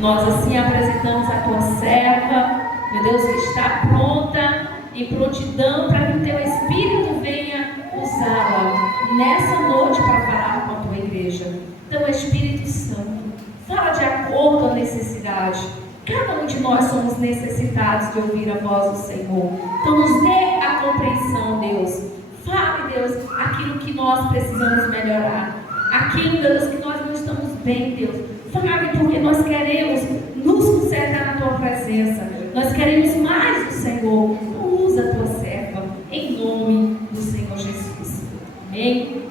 Nós assim apresentamos a tua serva, meu Deus, que está pronta, em prontidão para que o teu Espírito venha usá-la nessa noite para falar com a tua igreja. Então, Espírito Santo, fala de acordo com a necessidade. Cada um de nós somos necessitados de ouvir a voz do Senhor. Então, nos dê a compreensão, Deus. Fale, Deus, aquilo que nós precisamos melhorar. Aquilo, Deus, que nós não estamos bem, Deus. Fale, porque nós queremos nos consertar na tua presença. Nós queremos mais do Senhor. Então, usa a tua serva, em nome do Senhor Jesus. Amém?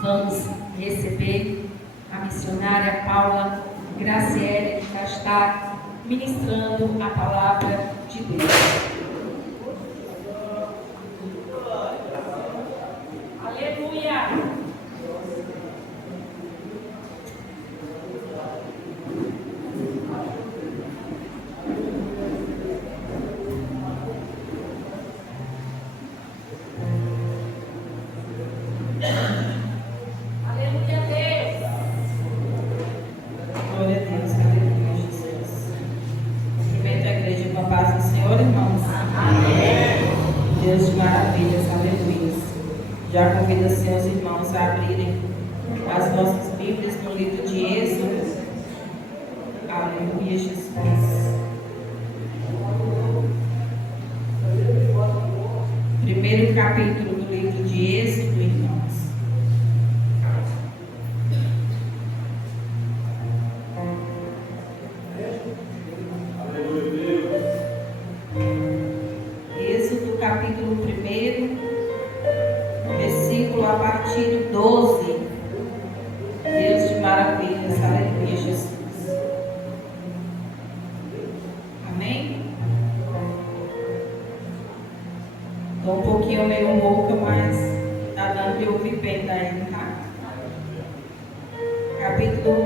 Vamos receber a missionária Paula Graciele, que vai estar ministrando a palavra de Deus. Aleluia! Já convido os seus irmãos a abrirem as nossas Bíblias no livro de Êxodo. Aleluia, Jesus. Primeiro capítulo do livro de Êxodo, irmãos. Êxodo, capítulo 1. A partir do 12, Deus de maravilhas, aleluia, Jesus. Amém? Estou um pouquinho meio rouca, mas está dando de ouvir bem daí, tá? Capítulo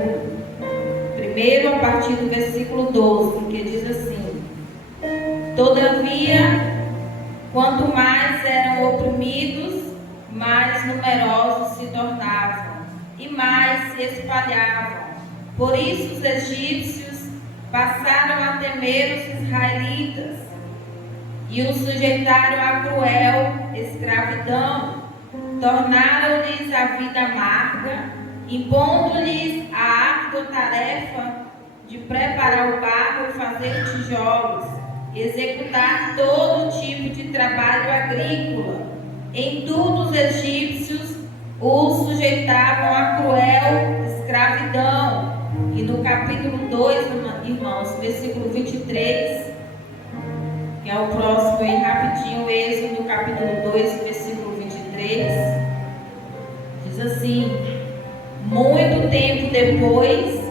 1, a partir do versículo 12, que diz assim: Todavia, quanto mais eram oprimidos, mais numerosos se tornavam e mais se espalhavam. Por isso os egípcios passaram a temer os israelitas e os sujeitaram a cruel escravidão. Tornaram-lhes a vida amarga, impondo-lhes a árdua tarefa de preparar o barro e fazer tijolos, executar todo tipo de trabalho agrícola. Em tudo os egípcios os sujeitavam a cruel escravidão. E no capítulo 2, irmãos, versículo 23, que é o próximo aí rapidinho, Êxodo, capítulo 2, versículo 23, diz assim: Muito tempo depois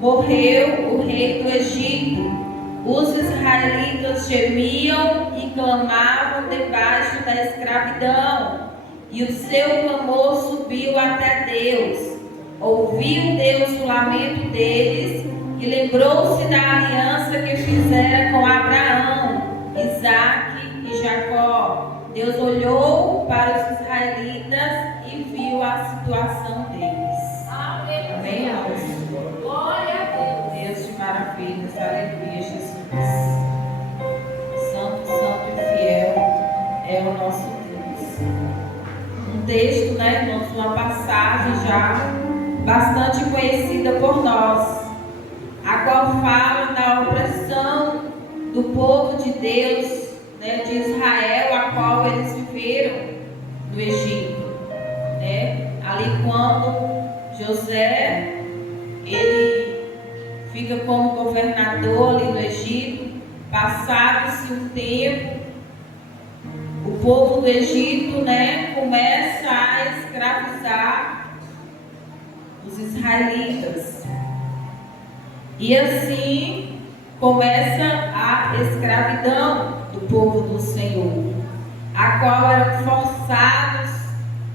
morreu o rei do Egito. Os israelitas gemiam e clamavam debaixo da escravidão, e o seu clamor subiu até Deus. Ouviu Deus o lamento deles e lembrou-se da aliança que fizera com Abraão, Isaque e Jacó. Deus olhou para os israelitas e viu a situação deles. Amém, irmãos? Glória a Deus. Deus de maravilhas, aleluia, Jesus. Santo, santo e fiel é o nosso Deus. Um texto, né, irmãos, uma passagem já bastante conhecida por nós, a qual fala da opressão do povo de Deus, né, de Israel, a qual eles viveram no Egito, né? Ali quando José, ele fica como governador ali no Egito, passado-se um tempo, o povo do Egito, né, começa a escravizar os israelitas. E assim começa a escravidão do povo do Senhor, a qual eram forçados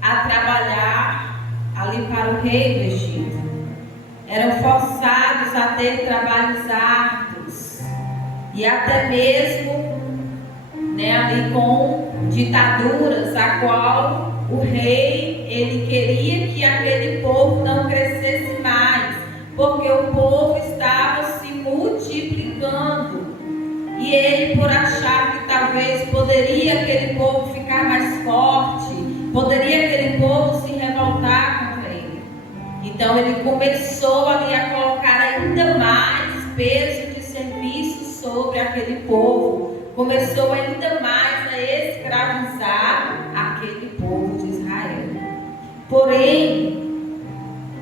a trabalhar ali para o rei do Egito. Eram forçados a ter trabalhos árduos e até mesmo, né, ali com ditaduras, a qual o rei, ele queria que aquele povo não crescesse mais, porque o povo estava se multiplicando E ele, por achar que talvez poderia aquele povo ficar mais forte, poderia aquele povo se revoltar contra ele. Então ele começou ali a colocar ainda mais peso de serviço sobre aquele povo. Começou ainda mais a escravizar aquele povo de Israel. Porém,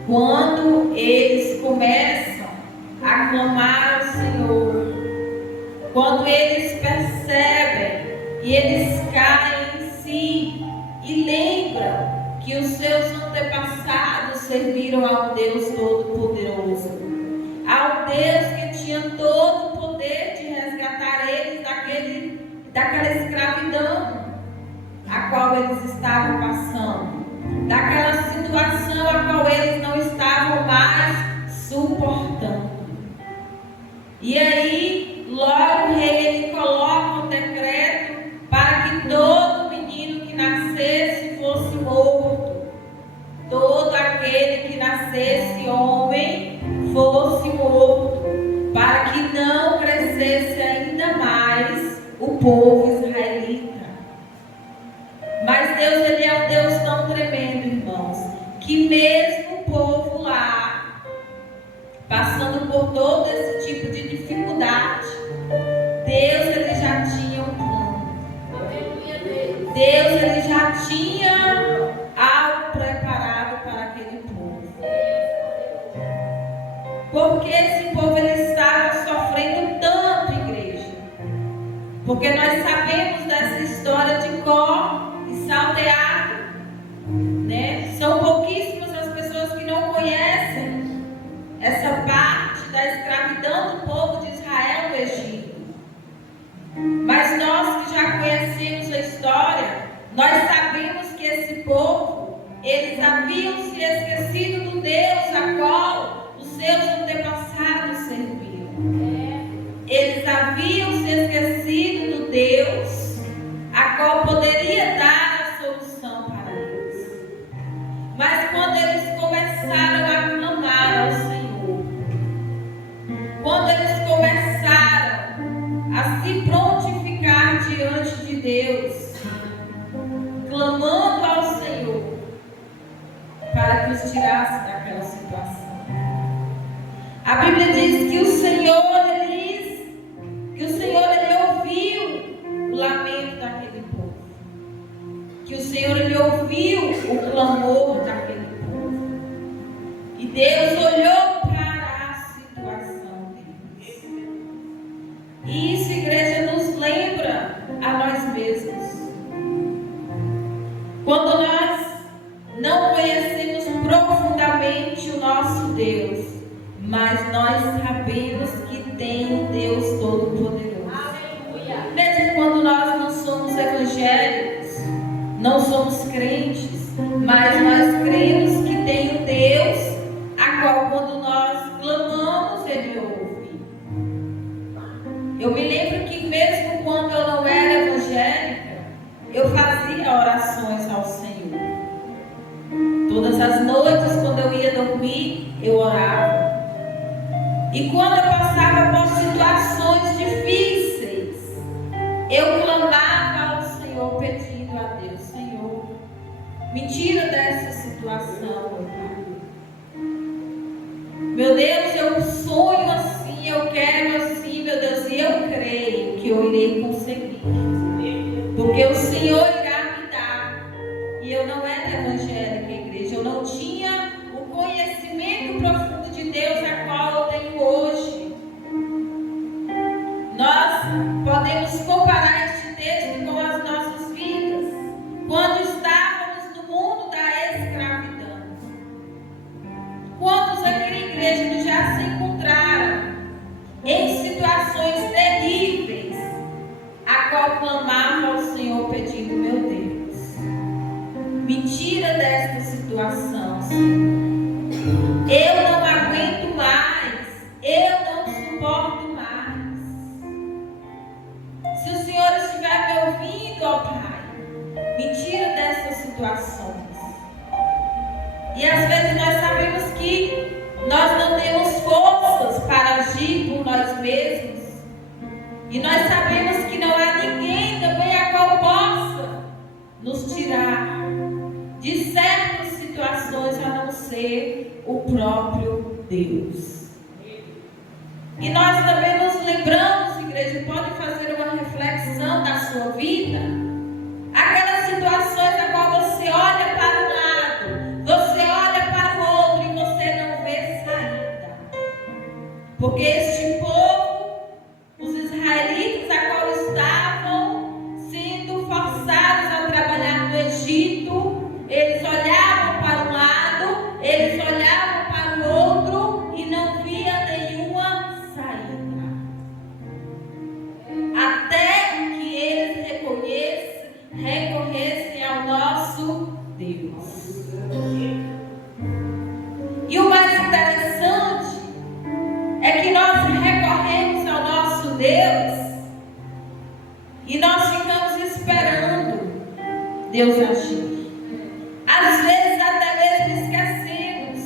quando eles começam a clamar ao Senhor, quando eles percebem e eles caem em si e lembram que os seus antepassados serviram ao Deus Todo-Poderoso, ao Deus que tinha todo o poder de resgatar eles daquela escravidão a qual eles estavam passando, daquela situação a qual eles não estavam mais suportando. E aí, logo o rei ele coloca um decreto para que todo menino que nascesse fosse morto, todo aquele que nascesse homem fosse morto, para que não crescesse ainda mais o povo israelita. Mas Deus, ele é um Deus tão tremendo, irmãos, que mesmo o povo lá, passando por todo esse tipo de dificuldade, Deus, ele já tinha um plano. Deus, ele já tinha algo preparado para aquele povo. Porque esse povo, ele estava sofrendo tanto, igreja. Porque nós sabemos dessa história de Có e Salteado, né? São pouquíssimas as pessoas que não conhecem essa parte da escravidão do povo de Israel no Egito. Mas nós que já conhecemos a história, nós sabemos que esse povo, eles haviam se esquecido do Deus a qual os seus antepassados serviam. Eles haviam se esquecido do Deus a qual poderia dar a solução para eles. Mas quando eles começaram a clamar ao Senhor, quando eles começaram a se prontificar diante de Deus, clamando ao Senhor para que os tirasse daquela situação, a Bíblia diz que o Senhor ele ouviu o lamento daquele povo, que o Senhor ele ouviu o clamor daquele povo, e Deus olhou para a situação deles. E isso, igreja, nos lembra a nós mesmos. Quando nós não conhecemos profundamente o nosso Deus, mas nós sabemos que tem um Deus Todo-Poderoso. Mesmo quando nós não somos evangélicos, não somos crentes, mas nós cremos que tem um Deus a qual quando nós clamamos, Ele ouve. Eu me lembro que mesmo quando eu não era evangélica, eu fazia orações ao Senhor. Todas as noites, quando eu ia dormir, eu orava. E quando eu passava por situações difíceis, eu clamava ao Senhor, pedindo a Deus: Senhor, me tira dessa situação, meu Pai. Meu Deus, eu sonho assim, eu quero assim, meu Deus, e eu creio que eu irei conseguir. Porque o Senhor irá me dar. E eu não era evangélica, igreja, eu não tinha o conhecimento profundo de Deus a qual eu tenho hoje. Nós podemos comparar este texto com as nossas vidas, quando estávamos no mundo da escravidão. Quantos aqui na igreja já se encontraram em situações terríveis, a qual clamava ao Senhor pedindo: meu Deus, me tira desta situação, Senhor. Eu não aguento mais, eu não suporto mais. Se E nós sabemos que não há ninguém também a qual possa nos tirar de certas situações a não ser o próprio Deus. E nós também nos lembramos, igreja, pode fazer uma reflexão da sua vida, aquelas situações a qual você olha para um lado, você olha para o outro e você não vê saída. Porque este povo, os israelitas a qual estavam sendo forçados a trabalhar no Egito, eles olhavam para um lado, eles olhavam para o outro e não via nenhuma saída. Até que eles recorressem ao nosso Deus. E o mais interessante é que nós recorremos ao nosso Deus e nós ficamos esperando Deus agir. Às vezes até mesmo esquecemos,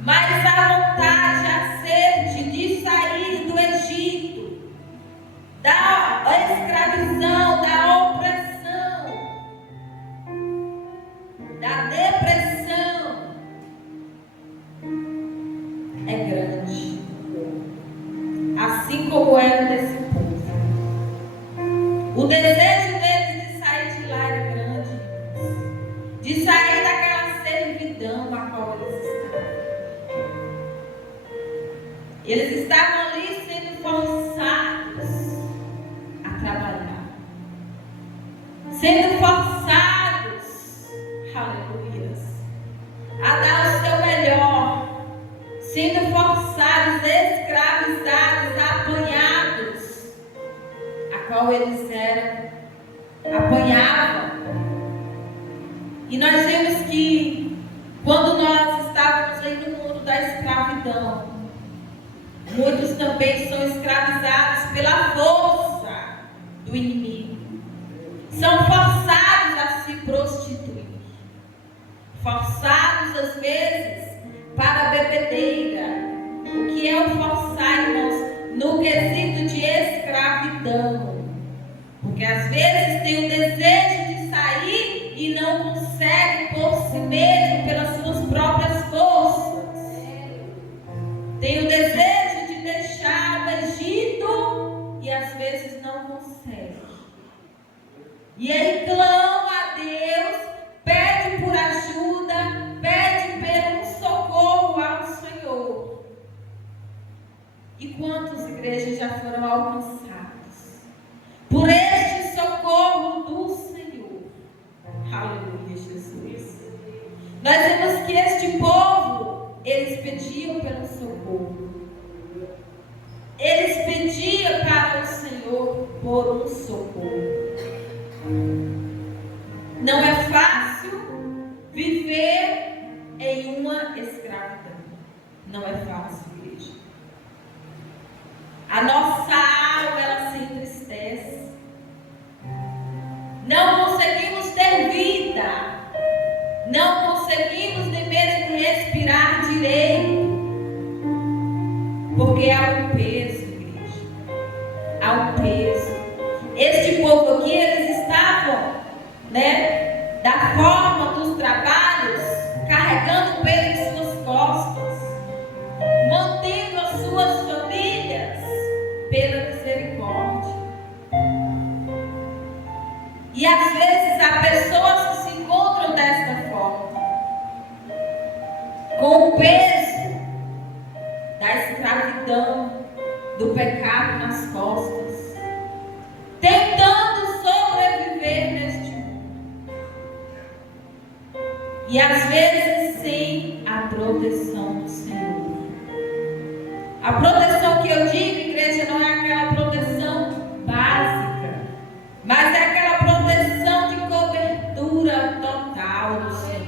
mas a vontade, a sede de sair do Egito, da escravidão, da opressão, da depressão, é grande, assim como era desse povo. O desejo deles de sair de lá era grande, de sair daquela servidão a qual eles estavam. Eles estavam ali sendo forçados a trabalhar, sendo forçados, aleluias, a dar o seu melhor, sendo forçados, escravizados, apanhados, a qual eles apanhavam. E nós vemos que quando nós estávamos aí no mundo da escravidão, muitos também são escravizados pela força do inimigo. São forçados a se prostituir, forçados às vezes para a bebedeira. O que é o forçar, irmãos? No quesito de escravidão. Porque às vezes tem o desejo de sair e não consegue por si mesmo, pelas suas próprias forças. Tem o desejo de deixar o Egito e às vezes não consegue. E aí clama a Deus, pede por ajuda, pede pelo socorro ao Senhor. E quantas igrejas já foram alcançadas por este socorro do Senhor? Aleluia, Jesus. Nós vemos que este povo, eles pediam pelo socorro. Eles pediam para o Senhor por um socorro. Não é fácil viver em uma escravidão. Não é fácil, igreja. A nossa alma, ela se entristece. Não conseguimos ter vida. Não conseguimos nem mesmo respirar direito. Porque há um peso, igreja. Há um peso. Este povo aqui, eles estavam, da forma dos trabalhos, carregando o peso em suas costas, mantendo as suas famílias pela misericórdia. E às vezes há pessoas que se encontram desta forma, com o peso da escravidão, do pecado nas costas, tentando sobreviver neste mundo. E às vezes sem a proteção do Senhor. A proteção que eu digo, igreja, não é aquela proteção básica, mas é aquela proteção de cobertura total do Senhor.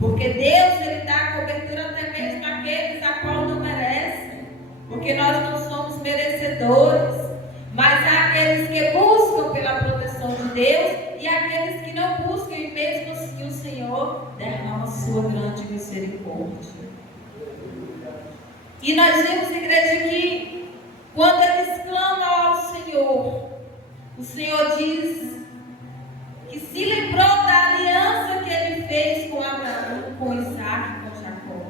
Porque Deus, Ele dá cobertura até mesmo àqueles a qual não merecem. Porque nós não somos merecedores. Mas há aqueles que buscam pela proteção de Deus e aqueles que não buscam, e mesmo assim o Senhor derrama a sua grande misericórdia. E nós vemos, igreja, que quando eles clamam ao Senhor, o Senhor diz que se lembrou da aliança que ele fez com Abraão, com Isaac e com Jacó.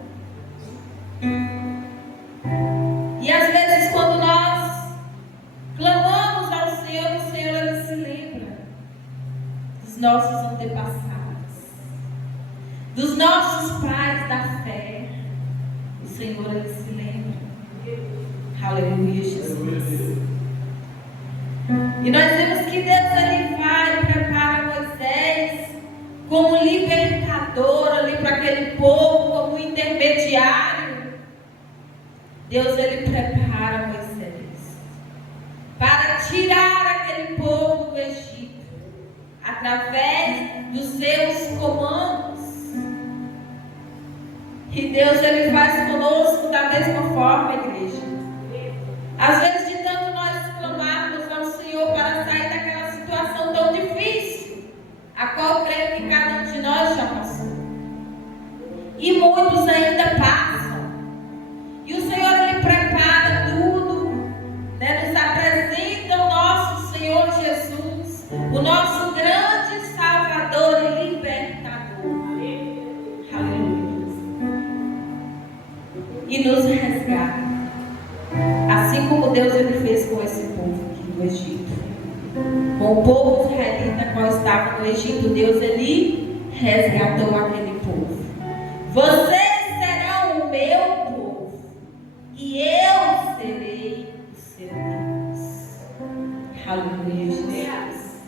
E às vezes quando nós clamamos ao Senhor, o Senhor ele se lembra dos nossos antepassados, dos nossos pais da fé. O Senhor ele se lembra. Aleluia, Jesus. E nós vemos que Deus ele vai e prepara Moisés como libertador ali para aquele povo, como intermediário. Deus ele prepara Moisés para tirar aquele povo do Egito através dos seus comandos. E Deus ele faz conosco da mesma forma, igreja. Às vezes de tanto nós clamarmos ao Senhor para sair daquela situação tão difícil, a qual creio que cada um de nós já passou. E muitos ainda passam. E o Senhor ele prepara tudo, né? Nos apresenta o nosso Senhor Jesus, o nosso grande Salvador e libertador. Aleluia. E nos resgata. Assim como Deus ele fez com esse povo aqui no Egito. Com o povo israelita qual estava no Egito, Deus ele resgatou aquele povo. Vocês serão o meu povo e eu serei o seu Deus. Aleluia, Jesus.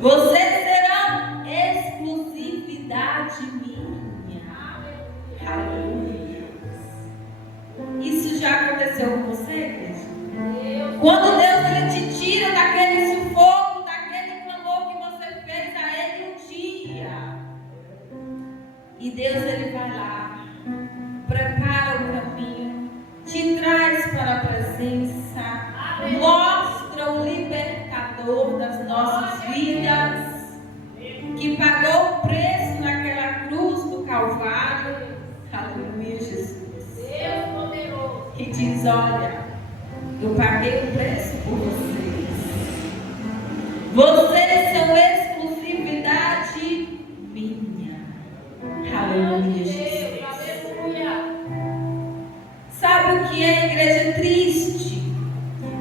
Vocês serão exclusividade minha. Aleluia. Isso já aconteceu com você, igreja? Quando Deus ele te tira daquele sufoco, daquele clamor que você fez a Ele um dia, e Deus ele vai lá, prepara o caminho, te traz para a presença, mostra o libertador das nossas vidas, que pagou o preço naquela cruz do Calvário. Aleluia, Jesus. E diz: olha, eu paguei o preço por vocês. Vocês são exclusividade minha. Aleluia, Jesus. Sabe o que é, igreja, triste?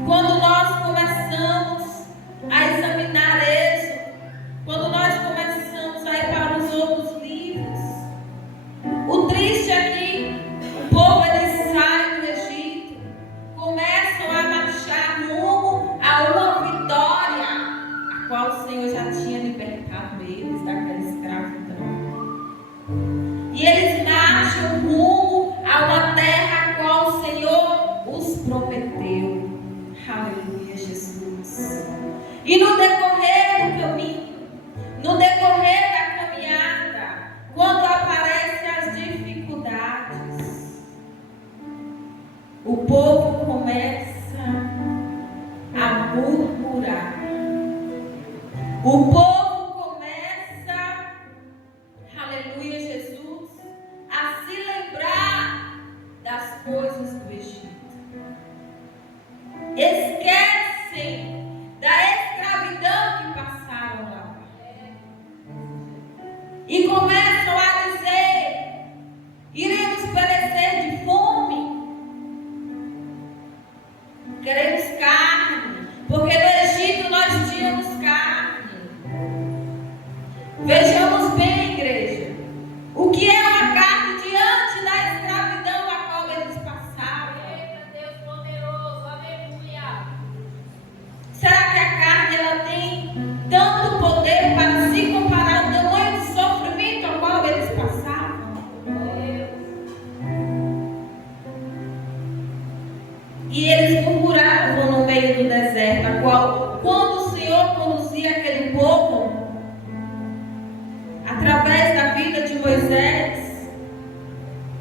Quando nós começamos a examinar Êxodo, quando nós começamos a ir para os outros livros, o triste é que o povo ele sai do Egito, começam a marchar rumo a uma vitória, a qual o Senhor já tinha libertado eles daquela escravidão. E eles marcham rumo a uma terra a qual o Senhor os prometeu. Aleluia, Jesus. E no decorrer do caminho, no decorrer da caminhada, quando aparecem as dificuldades, o povo começa a murmurar. O povo começa, aleluia, Jesus, a se lembrar das coisas do Egito. Esquecem da escravidão que passaram lá. E começam a dizer: iremos perecer de fome. Queremos carne, porque no Egito nós tínhamos carne. Vejamos bem, igreja, o que é uma carne diante da escravidão a qual eles passaram. Eita, Deus poderoso, aleluia. Será que a carne ela tem tanto poder para se comparar ao tamanho do sofrimento ao qual eles passavam? E eles murmuravam no meio do deserto, a qual, quando o Senhor conduzia aquele povo, através da vida de Moisés,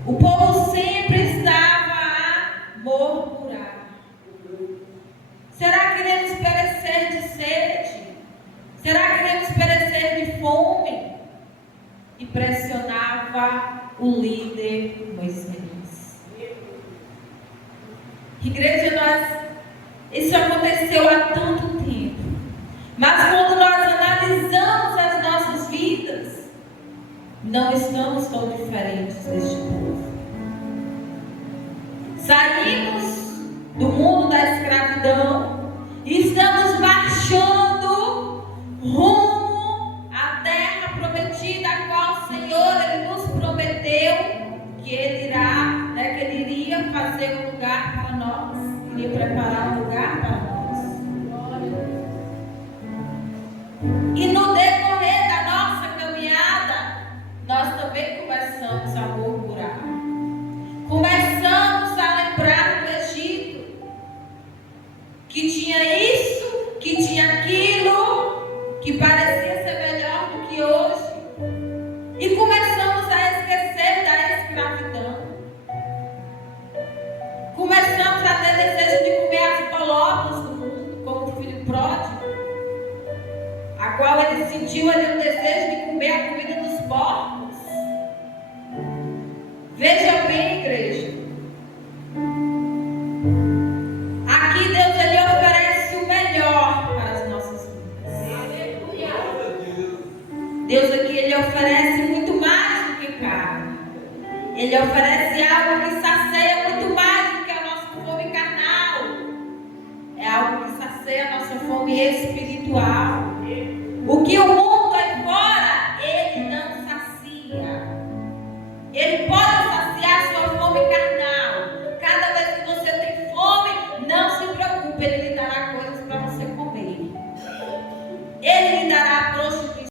o povo sempre estava a murmurar. Será que iremos perecer de sede? Será que iremos perecer de fome? E pressionava o líder Moisés. Igreja, nós Isso aconteceu há tanto tempo. Mas quando nós analisamos as nossas vidas, não estamos tão diferentes deste povo. Saímos do mundo da escravidão e estamos marchando rumo à terra prometida, a qual o Senhor ele nos prometeu que Ele irá, que Ele iria fazer um lugar para nós, iria preparar um lugar para nós. E no decorrer da nossa caminhada, nós também começamos a murmurar. Começamos a lembrar do Egito, que tinha isso, que tinha aquilo, que parecia ser melhor do que hoje. E começamos a esquecer da escravidão. Começamos a ter desejo de comer as bolotas do mundo, como o filho pródigo, a qual ele sentiu ali o desejo de comer a comida dos porcos. Veja bem, igreja. Aqui Deus ele oferece o melhor para as nossas vidas. Deus aqui ele oferece muito mais do que carne. Ele oferece algo que sacia muito mais do que a nossa fome carnal. É algo que sacia a nossa fome espiritual. O que o mundo